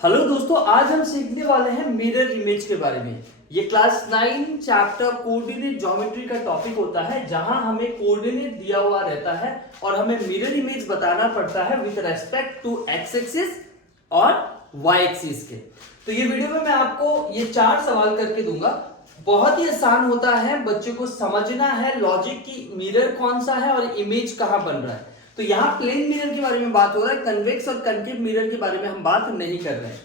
Hello दोस्तों, आज हम सीखने वाले हैं मिरर इमेज के बारे में। ये क्लास 9 चैप्टर कोऑर्डिनेट ज्योमेट्री का टॉपिक होता है, जहां हमें कोऑर्डिनेट दिया हुआ रहता है और हमें मिरर इमेज बताना पड़ता है with respect to X axis और वाई एक्सिस के। तो ये वीडियो में मैं आपको ये 4 सवाल करके दूंगा। बहुत ही आसान होता है, बच्चे को समझना है लॉजिक की मिरर कौन सा है और इमेज कहां बन रहा है। तो यहाँ प्लेन मिरर के बारे में बात हो रहा है, कन्वेक्स और कनकेव मिरर के बारे में हम बात नहीं कर रहे हैं।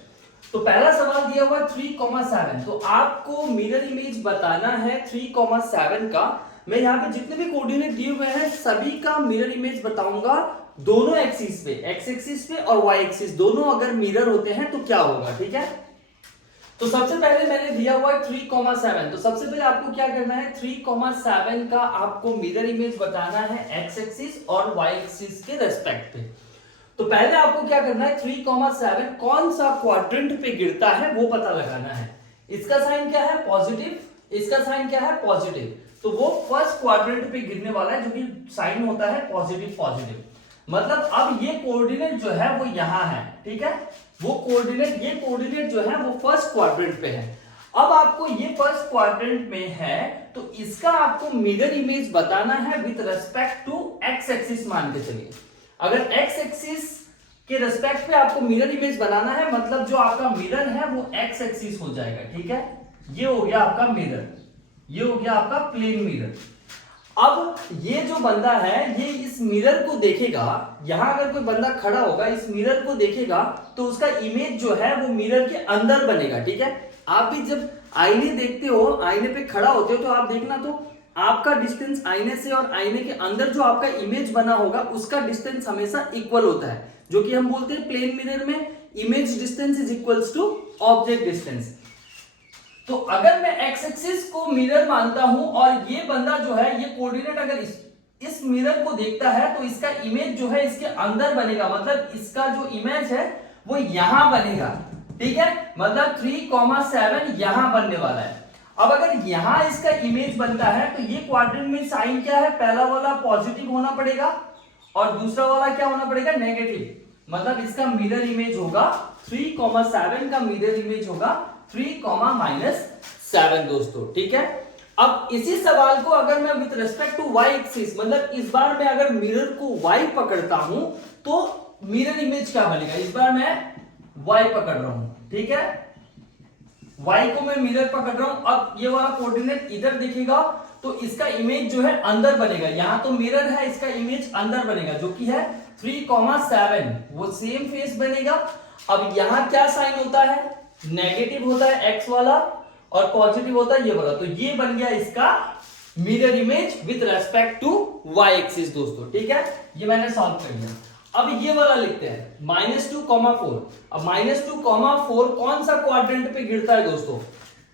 तो पहला सवाल दिया हुआ 3,7। तो आपको मिरर इमेज बताना है 3,7 का। मैं यहाँ पे जितने भी कोऑर्डिनेट दिए हुए हैं सभी का मिरर इमेज बताऊंगा दोनों एक्सिस पे, एक्स एक्सिस पे और वाई एक्सिस, दोनों अगर मिरर होते हैं तो क्या होगा। ठीक है, तो सबसे पहले मैंने दिया हुआ है 3,7। तो सबसे पहले आपको क्या करना है, 3,7 का आपको मिरर इमेज बताना है एक्स एक्सिस और वाई एक्सिस के रेस्पेक्ट पे। तो पहले आपको क्या करना है, 3,7 कौन सा क्वाड्रेंट पे गिरता है वो पता लगाना है। इसका साइन क्या है, पॉजिटिव, इसका साइन क्या है, पॉजिटिव। तो वो फर्स्ट क्वाड्रेंट पे गिरने वाला है, जो कि साइन होता है पॉजिटिव पॉजिटिव। मतलब अब ये कोऑर्डिनेट जो है वो यहां है। ठीक है, वो कोऑर्डिनेट, ये कोऑर्डिनेट जो है वो फर्स्ट क्वाड्रेंट पे है। अब आपको ये फर्स्ट क्वाड्रेंट में है, तो इसका आपको मिरर इमेज बताना है with respect to X axis मान के चलिए। अगर एक्स एक्सिस के रेस्पेक्ट पे आपको मिरर इमेज बनाना है, मतलब जो आपका मिरर है वो एक्स एक्सिस हो जाएगा। ठीक है, ये हो गया आपका मिरर, ये हो गया आपका प्लेन मिरर। अब ये जो बंदा है ये इस मिरर को देखेगा, यहां अगर कोई बंदा खड़ा होगा इस मिरर को देखेगा तो उसका इमेज जो है वो मिरर के अंदर बनेगा। ठीक है, आप भी जब आईने देखते हो, आईने पे खड़ा होते हो, तो आप देखना तो आपका डिस्टेंस आईने से और आईने के अंदर जो आपका इमेज बना होगा उसका डिस्टेंस हमेशा इक्वल होता है, जो कि हम बोलते हैं प्लेन मिरर में image distance is equals to object distance. तो अगर मैं एक्स एक्सिस को मिरर मानता हूं और ये बंदा जो है ये कोऑर्डिनेट अगर इस मिरर को देखता है तो इसका इमेज जो है इसके अंदर बनेगा, मतलब इसका जो इमेज है वो यहां बनेगा। ठीक है, मतलब 3,7 यहां बनने वाला है। अब अगर यहां इसका इमेज बनता है तो ये क्वाड्रेंट में साइन क्या है, पहला वाला पॉजिटिव होना पड़ेगा और दूसरा वाला क्या होना पड़ेगा, नेगेटिव। मतलब इसका मिरर इमेज होगा 3,7 का मिरर इमेज होगा 3,-7 दोस्तों। ठीक है, अब इसी सवाल को अगर मैं with respect to Y axis, मतलब इस बार मैं अगर मिरर को वाई पकड़ता हूं तो मिरर इमेज क्या बनेगा, इस बार मैं वाई पकड़ रहा हूं। ठीक है, वाई को मैं मिरर पकड़ रहा हूं। अब ये वाला कोऑर्डिनेट इधर दिखेगा तो इसका इमेज जो है अंदर बनेगा, यहां तो मिरर है, इसका इमेज अंदर बनेगा जो कि है 3,7, वो सेम फेस बनेगा। अब यहां क्या साइन होता है, नेगेटिव होता है एक्स वाला और पॉजिटिव होता है ये वाला। तो ये बन गया इसका mirror image with respect to Y axis दोस्तों। ठीक है, ये मैंने सॉल्व कर लिया। अब ये वाला लिखते हैं -2,4। अब -2,4 कौन सा क्वाड्रेंट पे गिरता है दोस्तों।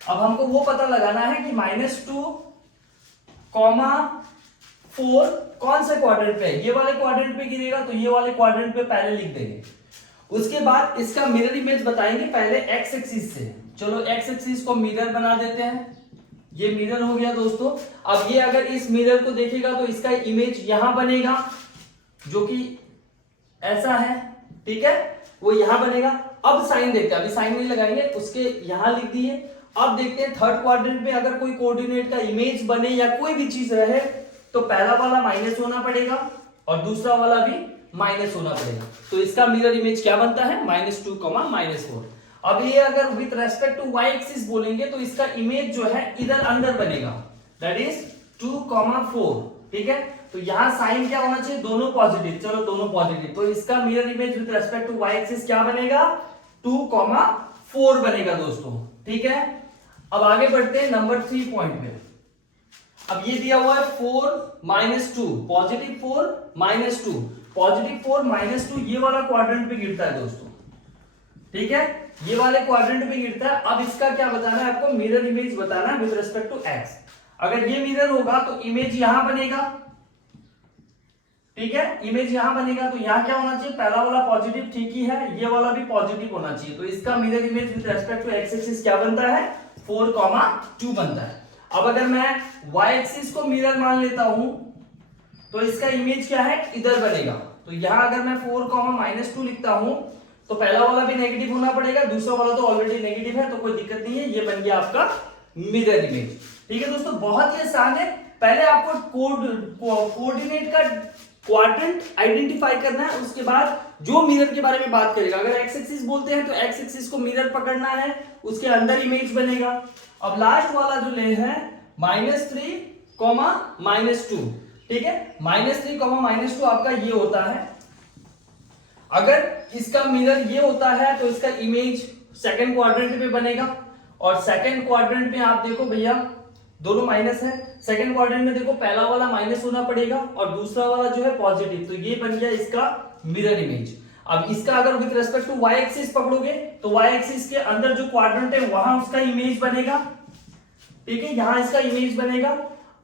अब हमको वो पता लगाना है कि -2,4 कौन से क्वाड्रेंट पे है। ये वाले क्वाड्रेंट पे गिरेगा तो ये वाले क्वाड्रेंट पे पहले लिख देंगे, उसके बाद इसका मिरर इमेज बताएंगे पहले एक्स एक्सिस से। चलो एक्स एक्सिस को मिरर बना देते हैं, ये मिरर हो गया दोस्तों। अब ये अगर इस मिरर को देखेगा तो इसका इमेज यहां बनेगा जो कि ऐसा है। ठीक है, वो यहां बनेगा। अब साइन देखते हैं, अभी साइन नहीं लगाएंगे, उसके यहां लिख दिए। अब देखते हैं थर्ड क्वाड्रेंट पे अगर कोई कोऑर्डिनेट का इमेज बने या कोई भी चीज रहे तो पहला वाला माइनस होना पड़ेगा और दूसरा वाला भी माइनस होना पड़ेगा। तो इसका मिरर इमेज क्या बनता है, -2,-4। अब ये अगर with respect to Y axis बोलेंगे तो इसका इमेज जो है इधर अंदर बनेगा, दैट इज 2,4। ठीक है, तो यहां साइन क्या होना चाहिए, दोनों पॉजिटिव। चलो दोनों पॉजिटिव, तो इसका mirror image with respect to Y axis क्या बनेगा, 2,4 बनेगा दोस्तों। ठीक है, अब आगे बढ़ते हैं नंबर 3 पॉइंट में। अब ये दिया हुआ है 4-2, पॉजिटिव 4-2, पॉजिटिव 4-2, ये वाला क्वाड्रेंट पे गिरता है दोस्तों। ठीक है, ये वाले क्वाड्रेंट पे गिरता है। अब इसका क्या बताना है आपको, मिरर इमेज बताना है विद रिस्पेक्ट टू एक्स। अगर ये मिरर होगा तो इमेज यहां बनेगा। ठीक है, इमेज यहां बनेगा तो यहां क्या होना चाहिए, पहला वाला पॉजिटिव ठीक ही है, ये वाला भी पॉजिटिव होना चाहिए। तो इसका mirror image with respect to X axis क्या बनता है, 4,2 बनता है। अब अगर मैं वाई एक्सिस को मिरर मान लेता हूं तो इसका इमेज क्या है, इधर बनेगा। तो यहां अगर मैं 4, -2 लिखता हूं तो पहला वाला भी नेगेटिव होना पड़ेगा, दूसरा वाला तो ऑलरेडी नेगेटिव है तो कोई दिक्कत नहीं है, ये बन गया आपका मिरर इमेज। ठीक है दोस्तों, बहुत ही आसान है। पहले आपको कोऑर्डिनेट का क्वाड्रेंट आइडेंटिफाई करना है, उसके बाद जो मिरर के बारे में बात करेगा, अगर एक्स एक्सिस बोलते हैं तो एक्स एक्सिस को मिरर पकड़ना है, उसके अंदर इमेज बनेगा। अब लास्ट वाला जो ले है -3, -2, ठीक है, -3, -2 आपका ये होता है। अगर इसका मिरर ये होता है तो इसका इमेज सेकंड क्वाड्रेंट पे बनेगा, और सेकंड क्वाड्रेंट में आप देखो भैया दोनों माइनस है, सेकंड क्वाड्रेंट में देखो पहला वाला माइनस होना पड़ेगा और दूसरा वाला जो है पॉजिटिव, तो ये बन गया इसका मिरर इमेज। अब इसका अगर with respect to y axis पकड़ोगे तो y एक्सिस के अंदर जो क्वाड्रेंट है वहां उसका इमेज बनेगा, ठीक है, यहां इसका इमेज बनेगा।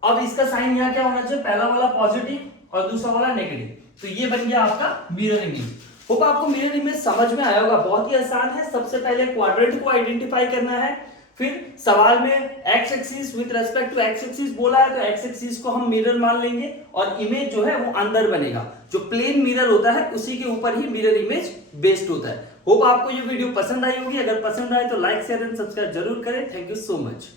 अब इसका साइन यहां क्या होना चाहिए, पहला वाला पॉजिटिव और दूसरा वाला नेगेटिव, तो ये बन गया आपका मिरर इमेज। होप आपको मिरर इमेज समझ में आया होगा, बहुत ही आसान है। सबसे पहले क्वाड्रेंट को आइडेंटिफाई करना है, फिर सवाल में X axis with respect to X axis बोला है तो एक्स एक्सिस को हम मिरर मान लेंगे और इमेज जो है वो अंदर बनेगा, जो प्लेन मिरर होता है उसी के ऊपर ही मिरर इमेज बेस्ड होता है। होप आपको ये वीडियो पसंद आई होगी, अगर पसंद आए तो लाइक शेयर एंड सब्सक्राइब जरूर करें। Thank you so much.